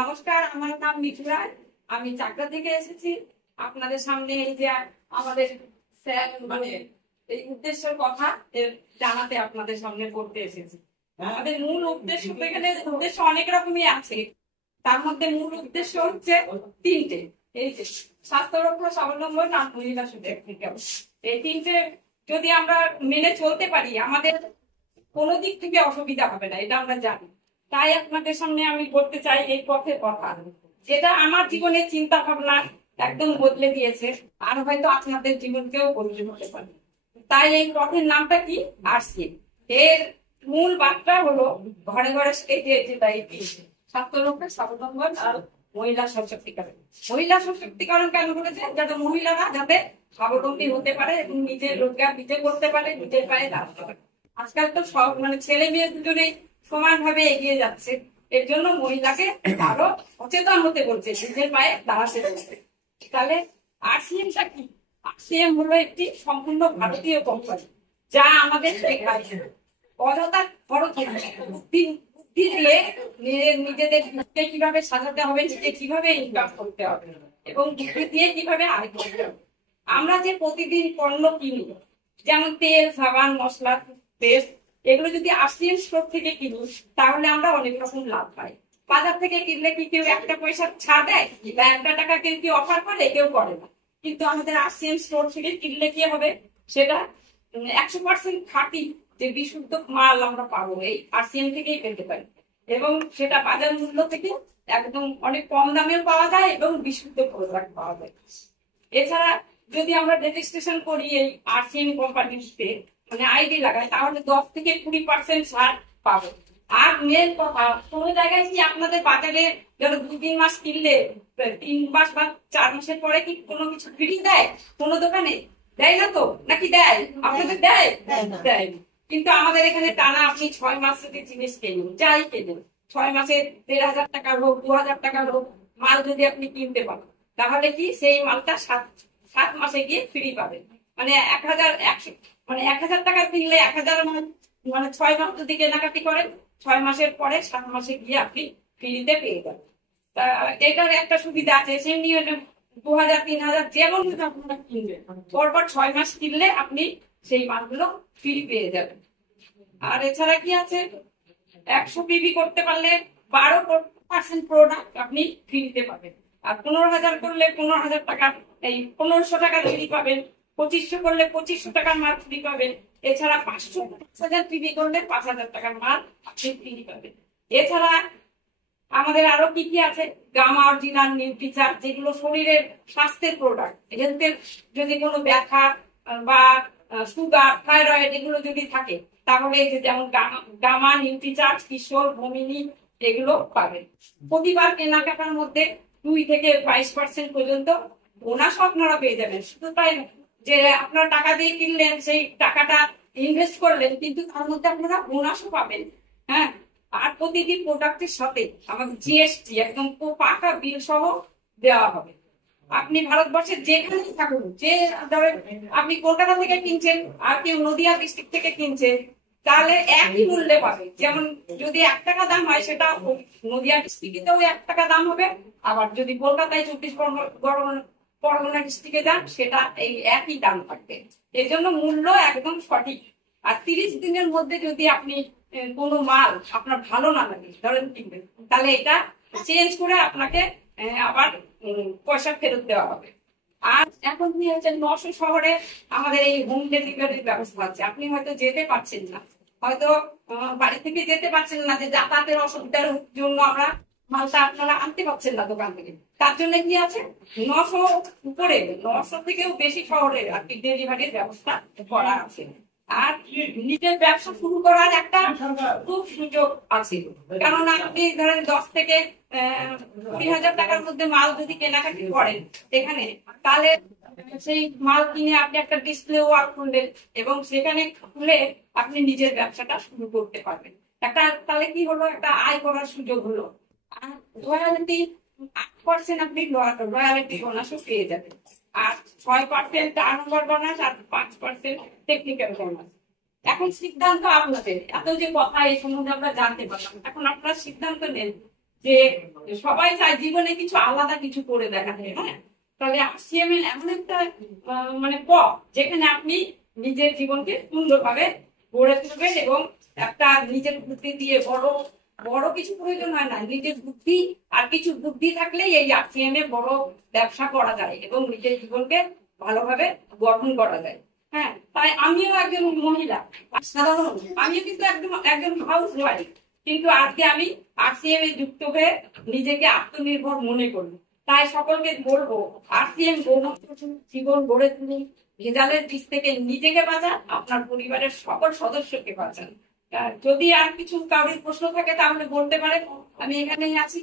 নমস্কার, আমার নাম মিঠু রায়। আমি চাকদা থেকে এসেছি আপনাদের সামনে এই যে আমাদের স্যার মানে এই উদ্দেশ্যের কথা জানাতে আপনাদের সামনে পড়তে এসেছি। আমাদের মূল উদ্দেশ্য তো এখানে উদ্দেশ্য অনেক রকমই আছে, তার মধ্যে মূল উদ্দেশ্য হচ্ছে তিনটে। এই যে স্বাস্থ্য রক্ষা, স্বাবলম্বন আর মহিলা সুরক্ষা, এই তিনটে যদি আমরা মেনে চলতে পারি আমাদের কোনো দিক থেকে অসুবিধা হবে না, এটা আমরা জানি। তাই আপনাদের সামনে আমি বলতে চাই এই পথের কথা, যেটা আমার জীবনের চিন্তা ভাবনা একদম বদলে দিয়েছে, আর হয়তো আপনাদের জীবনকেও বদলে হতে পারে। তাই এই পথের নামটা কি? আরসিএম। এর মূল বার্তা হলো ঘরে ঘরে স্বাস্থ্য রক্ষা, স্বাবলম্বন আর মহিলা সশক্তিকরণ। মহিলা সশক্তিকরণ কেন বলেছে? যাতে মহিলারা যাতে স্বাবলম্বী হতে পারে এবং নিজের রোজগার নিজে করতে পারে, নিজের পায়ে দাঁড়াতে পারে। আজকাল তো সব মানে ছেলে মেয়ে দুজনেই সমানভাবে এগিয়ে যাচ্ছে, এর জন্য মহিলাকে আরো সচেতন হতে বলছে, নিজের পায়ে দাঁড়াতে বলছে। তাহলে আরসিএমটা কি? আরসিএম হলো একটি সম্পূর্ণ ভারতীয় কোম্পানি, যা আমাদের অযথা খরচ বুদ্ধি দিয়ে নিজেদের কিভাবে সাজাতে হবে, নিজে কিভাবে ইনকাম করতে হবে এবং বুদ্ধি দিয়ে কিভাবে আয় করতে হবে। আমরা যে প্রতিদিন পণ্য কিনি, যেমন তেল, সাবান, মশলা, পেস্ট, এগুলো যদি আরসিএম স্টোর থেকে কিনি তাহলে আমরা অনেক রকম লাভ পাই। বাজার থেকে কিনলে কি কেউ একটা পয়সা ছাড় দেয় বা একটা টাকা কেউ কি অফার করে? কেউ করে না। কিন্তু আমাদের আরসিএম স্টোর থেকে কিনলে কি হবে? সেটা 100% খাঁটি যে বিশুদ্ধ মাল আমরা পাবো এই আরসিএম থেকেই পেতে পারি, এবং সেটা বাজার মূল্য থেকে একদম অনেক কম দামেও পাওয়া যায় এবং বিশুদ্ধ প্রোডাক্ট পাওয়া যায়। এছাড়া যদি আমরা রেজিস্ট্রেশন করি এই আরসিএম কোম্পানিতে, মানে আইডি লাগাই, তাহলে 10 থেকে 20% ছাড় পাবো। আর মেন কথা, কোনো জায়গায় কি আপনাদের বাজারে ধরো 2-3 মাস কিনলে 3 মাস বা 4 মাসের পরে কি কোনো কিছু ফ্রি দেয়? কোনো দোকানে দেয় না তো, নাকি দেয়? আপনাদের দেয়? দেয়। কিন্তু আমাদের এখানে টানা আপনি 6 মাস যদি জিনিস কেনেন, যাই কেনেন, 6 মাসে 1500 টাকা হোক, 2000 টাকা হোক মাল যদি আপনি কিনতে পারেন, তাহলে কি সেই মালটা 7 মাসে গিয়ে ফ্রি পাবেন। মানে 1000 টাকা কিনলে 1000 মানে 6 মাস যদি কেনাকাটি করেন, 6 মাসের পরে 7 মাসে গিয়ে আপনি ফ্রিতে পেয়ে যাবেন। তা এটার একটা সুবিধা আছে, সেই নিয়ে 2000-3000 যেমন আপনারা কিনবেন, পরপর 6 মাস কিনলে আপনি সেই মালগুলো ফ্রি পেয়ে যাবেন। আর এছাড়া কি আছে, 100 পিবি করতে পারলে 12% প্রোডাক্ট আপনি ফ্রিতে পাবেন। আর 15,000 করলে 15,000 টাকা, এই 1500 টাকা ফ্রি পাবেন। 2500 করলে 2500 টাকার মাল ফ্রি পাবেন। এছাড়া 5,000 পিবি করলে 5,000 টাকার মাল আপনি ফ্রি পাবেন। এছাড়া আমাদের আরো কি কি আছে, গামা অরিজিনাল, নিউট্রিচার, যেগুলো শরীরের স্বাস্থ্যের প্রোডাক্ট। হেলথের যদি কোনো ব্যথা বা সুগার, থাইরয়েড এগুলো যদি থাকে, তাহলে যেমন গামা, নিউট্রিচার, কিশোর, ভূমিনী এগুলো পাবেন। প্রতিবার কেনাকাটার মধ্যে 2 থেকে 22% পর্যন্ত বোনাস আপনারা পেয়ে যাবেন। শুধু তাই যে আপনারা টাকা দিয়ে কিনলেন, সেই টাকাটা ইনভেস্ট করলেন, কিন্তু তার মধ্যে আপনারা বোনাসও পাবেন। হ্যাঁ, আর প্রতিটি প্রোডাক্টের সাথে আমাদের জিএসটি একদম পাকা বিল সহ দেওয়া হবে। আপনি ভারতবর্ষের যেখানেই থাকুন, যে ধরেন আপনি কলকাতা থেকে কিনছেন আর কেউ নদিয়া ডিস্ট্রিক্ট থেকে কিনছে, তাহলে একই মূল্যে পাবে। যেমন যদি 1 টাকা দাম হয়, সেটা নদিয়া ডিস্ট্রিক্টেও 1 টাকা দাম হবে। আবার যদি কলকাতায় 24 পরগনা ডিস্ট্রিক্টে যান, সেটা এই একই দাম থাকবে। এর জন্য মূল্য একদম সঠিক। আর 30 দিনের মধ্যে যদি আপনি কোনো মাল আপনার ভালো না লাগে ধরেন কিনবেন, তাহলে এটা চেঞ্জ করে আপনাকে আবার পয়সা ফেরত দেওয়া হবে। আর এখন কি হচ্ছে, 900 শহরে আমাদের এই হোম ডেলিভারির ব্যবস্থা আছে। আপনি হয়তো যেতে পারছেন না, হয়তো বাড়ি থেকে যেতে পারছেন না, যে যাতায়াতের অসুবিধার জন্য আমরা মালটা আপনারা আনতে পারছেন না দোকান থেকে, তার জন্য কি আছে 900 উপরে, 900 থেকেও বেশি শহরে আর কি ডেলিভারির ব্যবস্থা করা আছে। আর নিজের ব্যবসা শুরু করার একটা খুব সুযোগ আছে, কেননা আপনি ধরেন 10 থেকে 20,000 টাকার মধ্যে মাল যদি কেনাকাটি করেন এখানে, তাহলে সেই মাল কিনে আপনি একটা ডিসপ্লে ওয়ার্ক করলেন এবং সেখানে খুলে আপনি নিজের ব্যবসাটা শুরু করতে পারবেন। একটা তাহলে কি হলো, একটা আয় করার সুযোগ হলো। আর রয়্যালিটি 8% আপনি রয়্যালিটি বোনাসও পেয়ে যাবেন। আর 6% টার্নওভার বোনাস আর 5% টেকনিক্যাল বোনাস। এখন সিদ্ধান্ত আপনাদের, এত যে কথা এই সম্বন্ধে আমরা জানতে পারলাম, এখন আপনারা সিদ্ধান্ত নেন যে সবাই চায় জীবনে কিছু আলাদা কিছু করে দেখাতে। হ্যাঁ, তাহলে আরসিএম এমন একটা মানে পথ যেখানে আপনি নিজের জীবনকে সুন্দরভাবে গড়ে তুলবেন এবং একটা নিজের বুদ্ধি দিয়ে বড় বড় কিছু প্রয়োজন হয় না, নিজের বুদ্ধি আর কিছু বুদ্ধি থাকলেই এই আরসিএম এ বড় ব্যবসা করা যায় এবং নিজের জীবনকে ভালোভাবে গঠন করা যায়। হ্যাঁ, তাই আমিও একজন মহিলা, সাধারণ আমিও কিন্তু একজন হাউস ওয়াইফ, কিন্তু আজকে আমি আরসিএম এ যুক্ত হয়ে নিজেকে আত্মনির্ভর মনে করি। তাই সকলকে বলবো, আরসিএম জীবন গড়ে তুলুন, ভেজালের দিক থেকে নিজেকে বাঁচান, আপনার পরিবারের সকল সদস্যকে বাঁচান। যদি আর কিছু কারোর প্রশ্ন থাকে তাহলে বলতে পারেন, আমি এখানেই আছি।